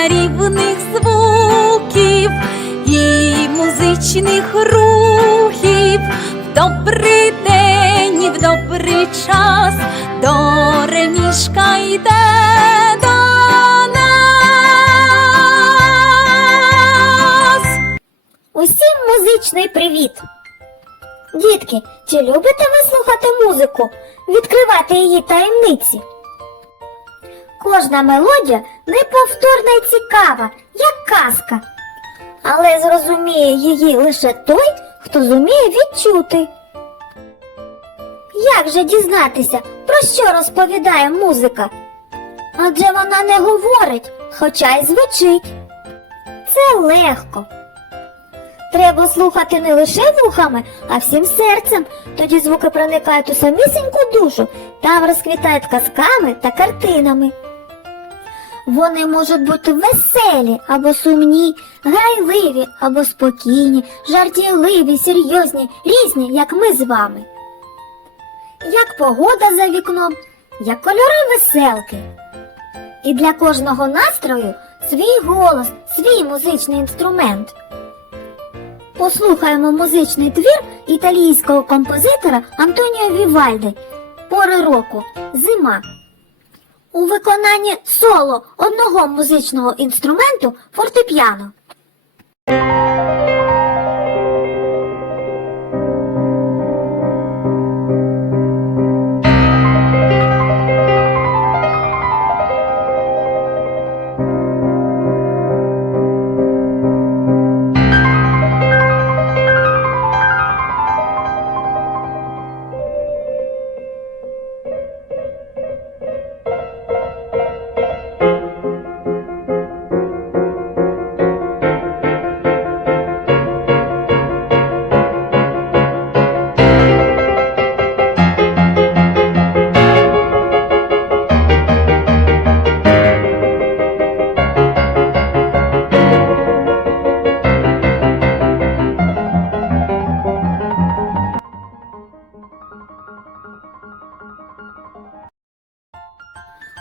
чарівних звуків і музичних рухів. Добрий день і в добрий час до ремішка йде. Усім музичний привіт! Дітки, чи любите ви слухати музику, відкривати її таємниці? Кожна мелодія неповторна і цікава, як казка. Але зрозуміє її лише той, хто зуміє відчути. Як же дізнатися, про що розповідає музика? Адже вона не говорить, хоча й звучить. Це легко. Треба слухати не лише вухами, а всім серцем. Тоді звуки проникають у самісіньку душу, там розквітають казками та картинами. Вони можуть бути веселі або сумні, грайливі або спокійні, жартівливі, серйозні, різні, як ми з вами. Як погода за вікном, як кольори веселки. І для кожного настрою свій голос, свій музичний інструмент. Послухаємо музичний твір італійського композитора Антоніо Вівальди Пори року Зима. У виконанні соло одного музичного інструменту фортепіано.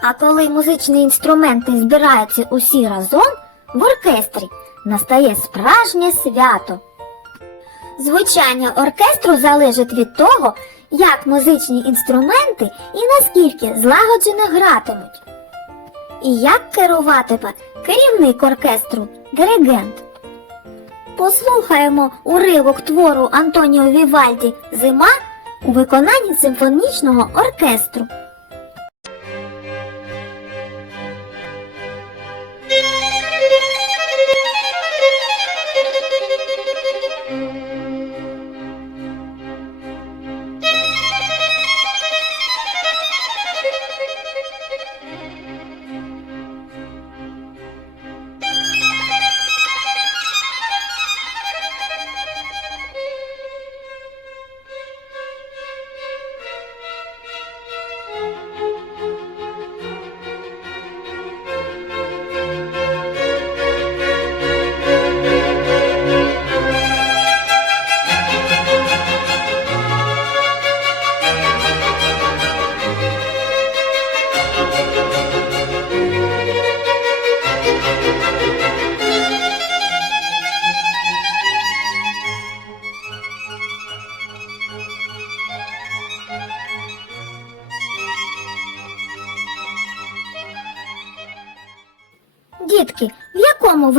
А коли музичні інструменти збираються усі разом в оркестрі, настає справжнє свято. Звучання оркестру залежить від того, як музичні інструменти і наскільки злагоджено гратимуть. І як керуватиме керівник оркестру, диригент. Послухаємо уривок твору Антоніо Вівальді Зима у виконанні симфонічного оркестру.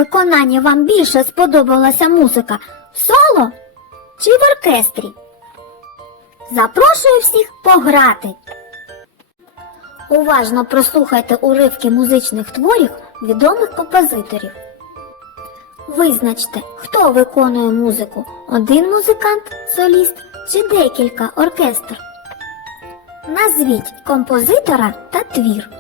Виконанні вам більше сподобалася музика? В соло чи в оркестрі? Запрошую всіх пограти. Уважно прослухайте уривки музичних творів відомих композиторів. Визначте, хто виконує музику один музикант, соліст чи декілька оркестр. Назвіть композитора та твір.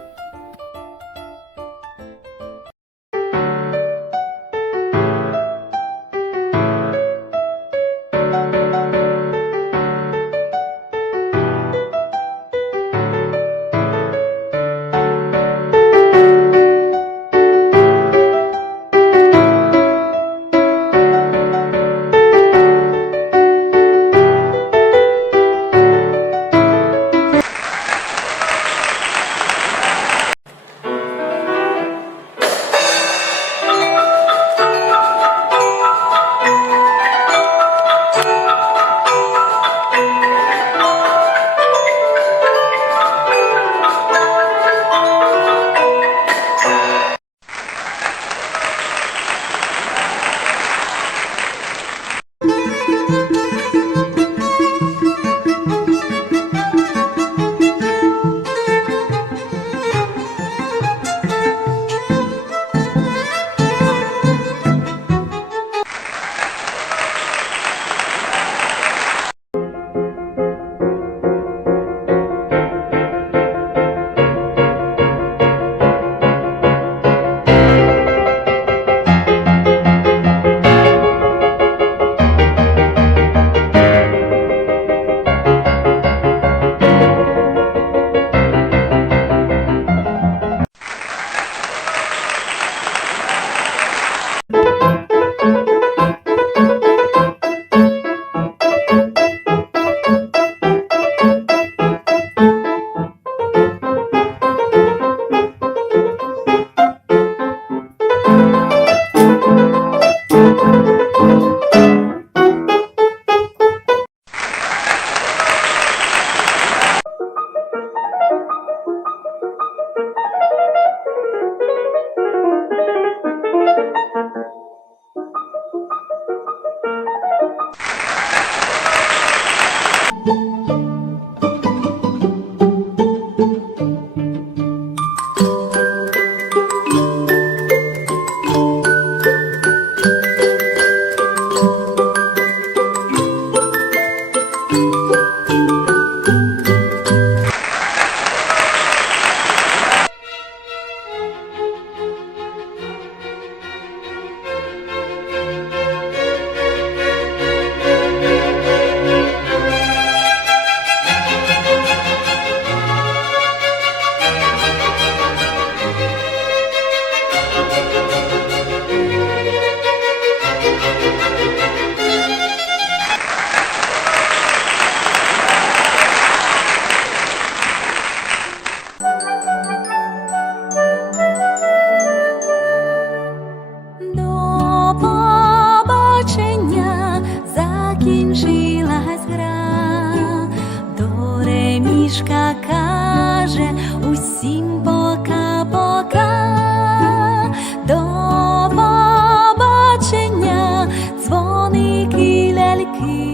кружилась гра, до ремішка каже усім пока-пока, до побачення дзвоники ляльки.